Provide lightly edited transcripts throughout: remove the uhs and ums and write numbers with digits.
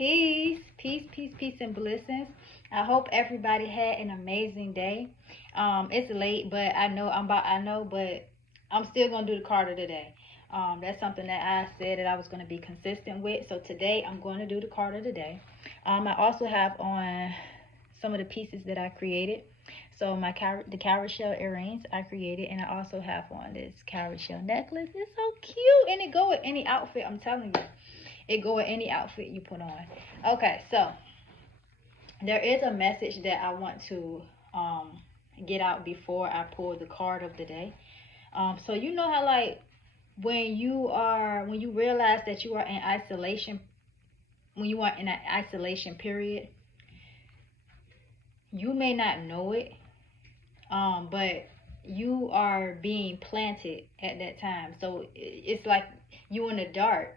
Peace, and blessings. I hope everybody had an amazing day. It's late, but but I'm still gonna do the Carter today. That's something that I said that I was gonna be consistent with. So today I'm going to do the Carter today. I also have on some of the pieces that I created. So the cowrie shell earrings I created, and I also have on this cowrie shell necklace. It's so cute, and it go with any outfit. I'm telling you. It go with any outfit you put on. Okay, so there is a message that I want to get out before I pull the card of the day. So you know how like when you realize that you are in isolation, when you are in an isolation period, you may not know it, but you are being planted at that time. So it's like you in the dark,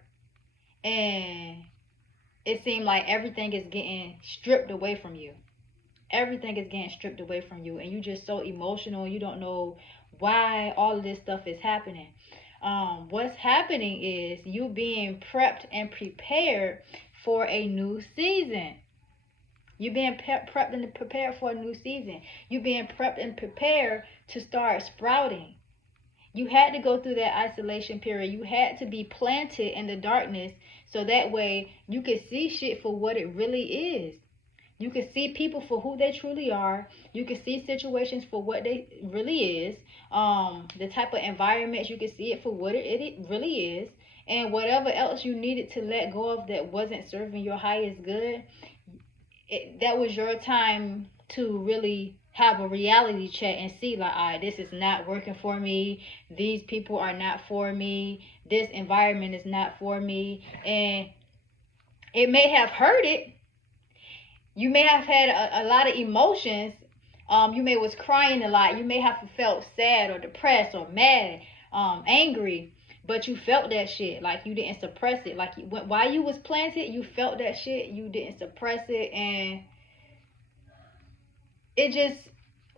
and it seemed like everything is getting stripped away from you. Everything is getting stripped away from you, and you just so emotional. You don't know why all of this stuff is happening. What's happening is you being prepped and prepared for a new season. You're being prepped and prepared for a new season. You're being prepped and prepared to start sprouting. You had to go through that isolation period. You had to be planted in the darkness so that way you could see shit for what it really is. You could see people for who they truly are. You could see situations for what they really is. The type of environments, you could see it for what it really is. And whatever else you needed to let go of that wasn't serving your highest good, that was your time to really have a reality check and see like, all right, this is not working for me. These people are not for me. This environment is not for me. And it may have hurt it. You may have had a lot of emotions. You may was crying a lot. You may have felt sad or depressed or mad, angry. But you felt that shit. Like you didn't suppress it. Like while you was planted, you felt that shit. You didn't suppress it. And it just,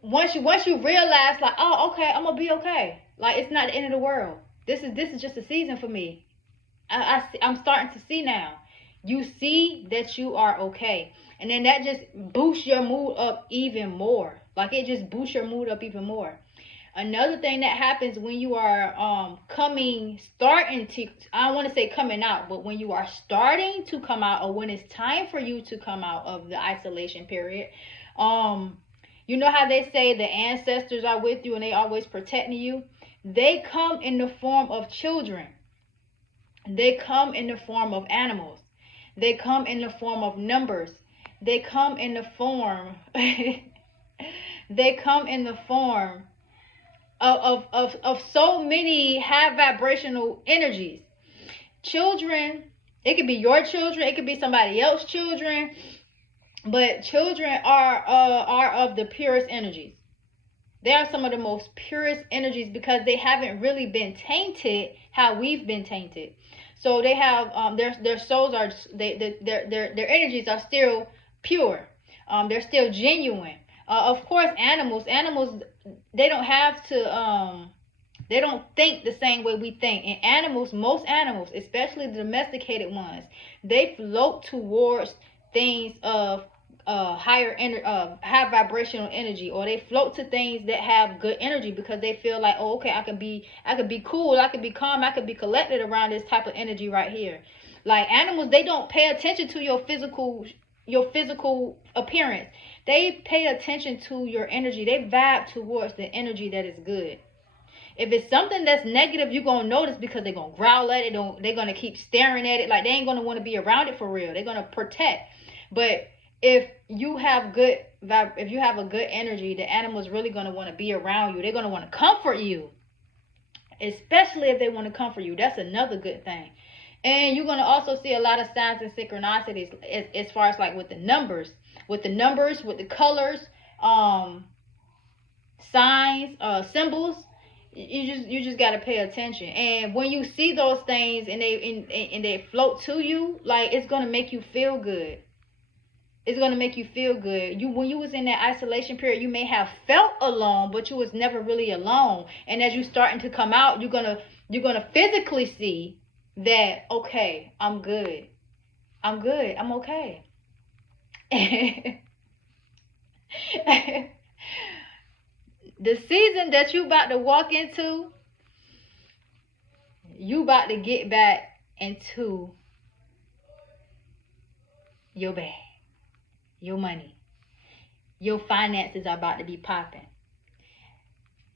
once you realize like, oh, okay, I'm gonna be okay. Like it's not the end of the world. This is just a season for me. I'm starting to see now. You see that you are okay. And then that just boosts your mood up even more. Like it just boosts your mood up even more. Another thing that happens when you are I don't want to say coming out, but when you are starting to come out, or when it's time for you to come out of the isolation period, you know how they say the ancestors are with you and they always protecting you? They come in the form of children. They come in the form of animals. They come in the form of numbers. They come in the form of so many high vibrational energies. Children, it could be your children, it could be somebody else's children, but children are of the purest energies. They are some of the most purest energies because they haven't really been tainted how we've been tainted. So they have their souls are their energies are still pure. They're still genuine. Of course, animals they don't have to they don't think the same way we think. And animals, most animals, especially the domesticated ones, they float towards things of high vibrational energy, or they float to things that have good energy because they feel like, oh, okay, I could be cool, I could be calm, I could be collected around this type of energy right here. Like animals, they don't pay attention to your physical appearance. They pay attention to your energy. They vibe towards the energy that is good. If it's something that's negative, you're going to notice because they're going to growl at it. They're going to keep staring at it. Like they ain't going to want to be around it for real. They're going to protect. But if you have a good energy, the animal's really going to want to be around you. They're going to want to comfort you. Especially if they want to comfort you. That's another good thing. And you're going to also see a lot of signs and synchronicities as far as like with the numbers, with the colors, signs, symbols. You just got to pay attention. And when you see those things and they float to you, like it's going to make you feel good. It's going to make you feel good. When you was in that isolation period, you may have felt alone, but you was never really alone. And as you starting to come out, you're going to physically see that, okay, I'm good. I'm good. I'm okay. The season that you about to walk into, you about to get back into your bag, your money. Your finances are about to be popping.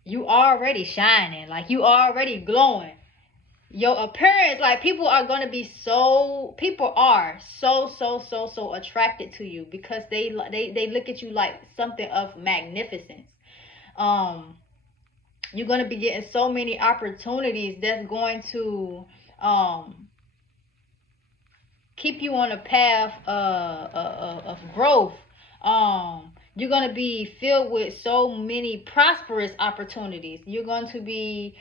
You already shining, like you already glowing. Your appearance, like people are so attracted to you because they look at you like something of magnificence. Um, you're gonna be getting so many opportunities that's going to keep you on a path of growth. You're going to be filled with so many prosperous opportunities. You're going to be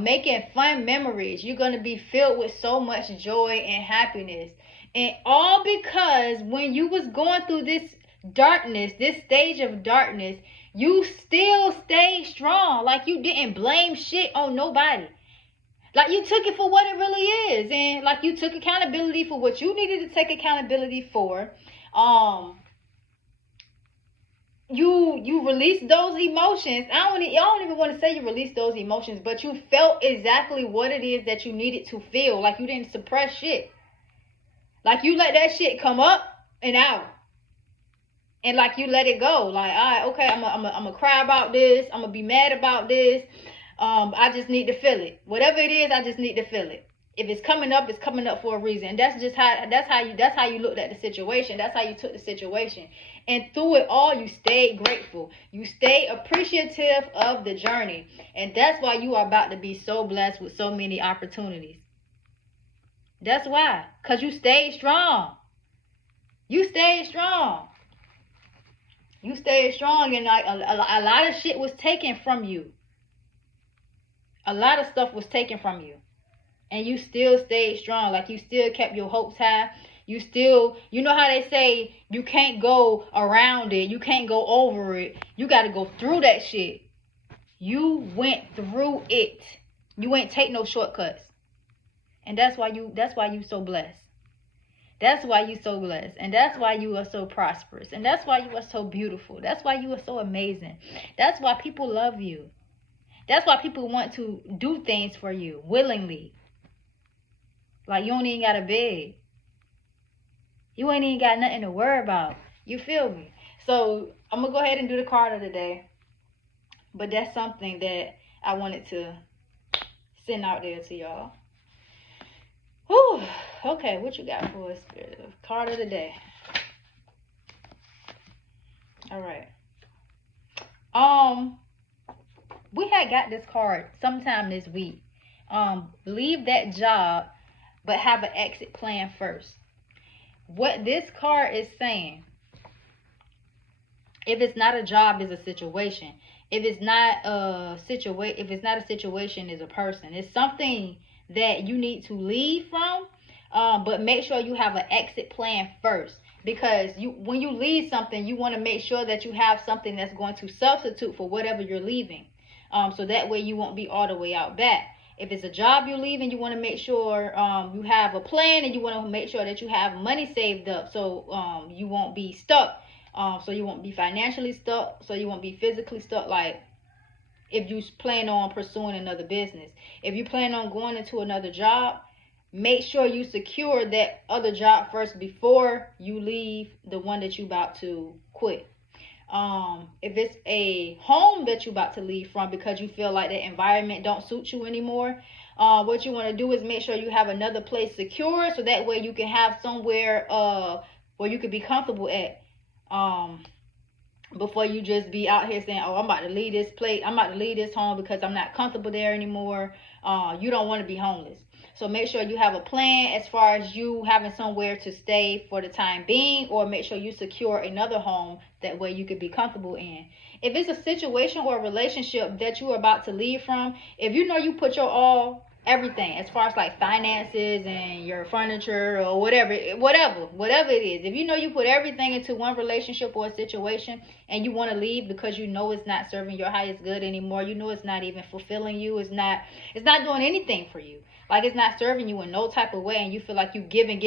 making fun memories. You're going to be filled with so much joy and happiness. And all because when you was going through this darkness, this stage of darkness, you still stayed strong. Like you didn't blame shit on nobody. Like you took it for what it really is, and like you took accountability for what you needed to take accountability for. You released those emotions. I don't even want to say you released those emotions, but you felt exactly what it is that you needed to feel. Like you didn't suppress shit. Like you let that shit come up and out, and like you let it go. Like, all right, okay, I'm gonna cry about this. I'm gonna be mad about this. I just need to feel it. Whatever it is, I just need to feel it. If it's coming up, it's coming up for a reason. And that's how you looked at the situation. That's how you took the situation. And through it all, you stayed grateful. You stayed appreciative of the journey. And that's why you are about to be so blessed with so many opportunities. That's why. Because you stayed strong. You stayed strong. You stayed strong, and like a lot of shit was taken from you. A lot of stuff was taken from you, and you still stayed strong. Like you still kept your hopes high. You still, you know how they say you can't go around it, you can't go over it, you got to go through that shit. You went through it. You ain't take no shortcuts, and that's why you so blessed. That's why you so blessed, and that's why you are so prosperous, and that's why you are so beautiful. That's why you are so amazing. That's why people love you. That's why people want to do things for you willingly. Like you don't even got to beg. You ain't even got nothing to worry about. You feel me? So I'm going to go ahead and do the card of the day. But that's something that I wanted to send out there to y'all. Whew. Okay, what you got for us, Spirit? Card of the day. All right. We had got this card sometime this week. Leave that job, but have an exit plan first. What this card is saying, if it's not a job, is a situation. If it's not a situation, is a person. It's something that you need to leave from, but make sure you have an exit plan first. Because when you leave something, you want to make sure that you have something that's going to substitute for whatever you're leaving. So that way you won't be all the way out back. If it's a job you're leaving, you want to make sure you have a plan, and you want to make sure that you have money saved up, so you won't be stuck. So you won't be financially stuck, so you won't be physically stuck. Like if you plan on pursuing another business, if you plan on going into another job, make sure you secure that other job first before you leave the one that you about to quit. If it's a home that you're about to leave from because you feel like that environment don't suit you anymore, what you want to do is make sure you have another place secure, so that way you can have somewhere where you can be comfortable at, before you just be out here saying, oh, I'm about to leave this place, I'm about to leave this home because I'm not comfortable there anymore. You don't want to be homeless. So make sure you have a plan as far as you having somewhere to stay for the time being, or make sure you secure another home that way you could be comfortable in. If it's a situation or a relationship that you are about to leave from, if you know you put your all everything as far as like finances and your furniture or whatever it is. If you know you put everything into one relationship or a situation and you want to leave because you know it's not serving your highest good anymore, you know it's not even fulfilling you, it's not doing anything for you, like it's not serving you in no type of way, and you feel like you giving,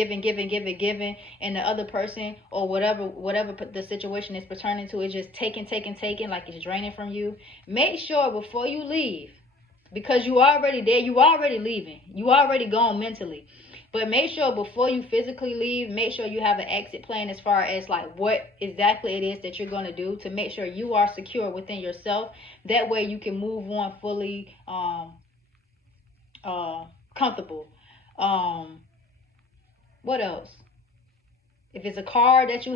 and the other person or whatever the situation is pertaining to is just taking, like it's draining from you. Make sure before you leave, because you already there, you already leaving, you already gone mentally, but make sure before you physically leave, make sure you have an exit plan as far as like what exactly it is that you're going to do to make sure you are secure within yourself. That way you can move on fully comfortable. What else? If it's a car that you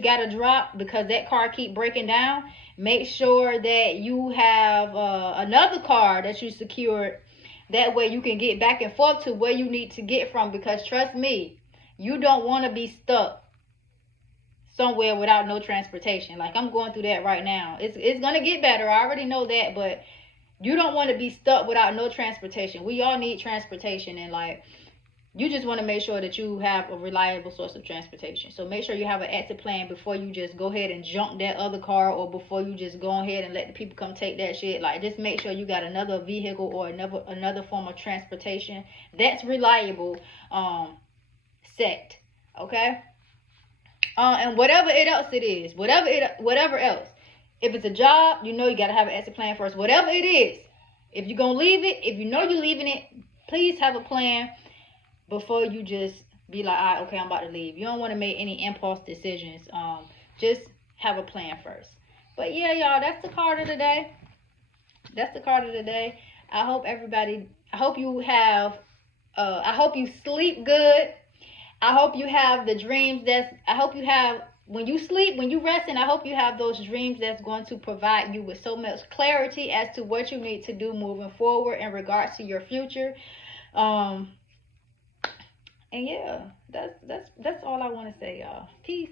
gotta drop because that car keep breaking down, make sure that you have another car that you secured. That way you can get back and forth to where you need to get from. Because trust me, you don't want to be stuck somewhere without no transportation. Like I'm going through that right now. It's gonna get better. I already know that, but you don't want to be stuck without no transportation. We all need transportation, and like you just want to make sure that you have a reliable source of transportation. So make sure you have an exit plan before you just go ahead and jump that other car, or before you just go ahead and let the people come take that shit. Like just make sure you got another vehicle or another form of transportation that's reliable, set. Okay. And whatever else. If it's a job, you know you gotta have an exit plan first. Whatever it is, if you're gonna leave it, if you know you're leaving it, please have a plan before you just be like, all right, okay, I'm about to leave. You don't want to make any impulse decisions. Just have a plan first. But yeah, y'all, that's the card of the day. That's the card of the day. I hope you have, I hope you sleep good. I hope you have the dreams I hope you have, when you sleep, when you rest, and I hope you have those dreams that's going to provide you with so much clarity as to what you need to do moving forward in regards to your future. And yeah, that's all I want to say, y'all. Peace.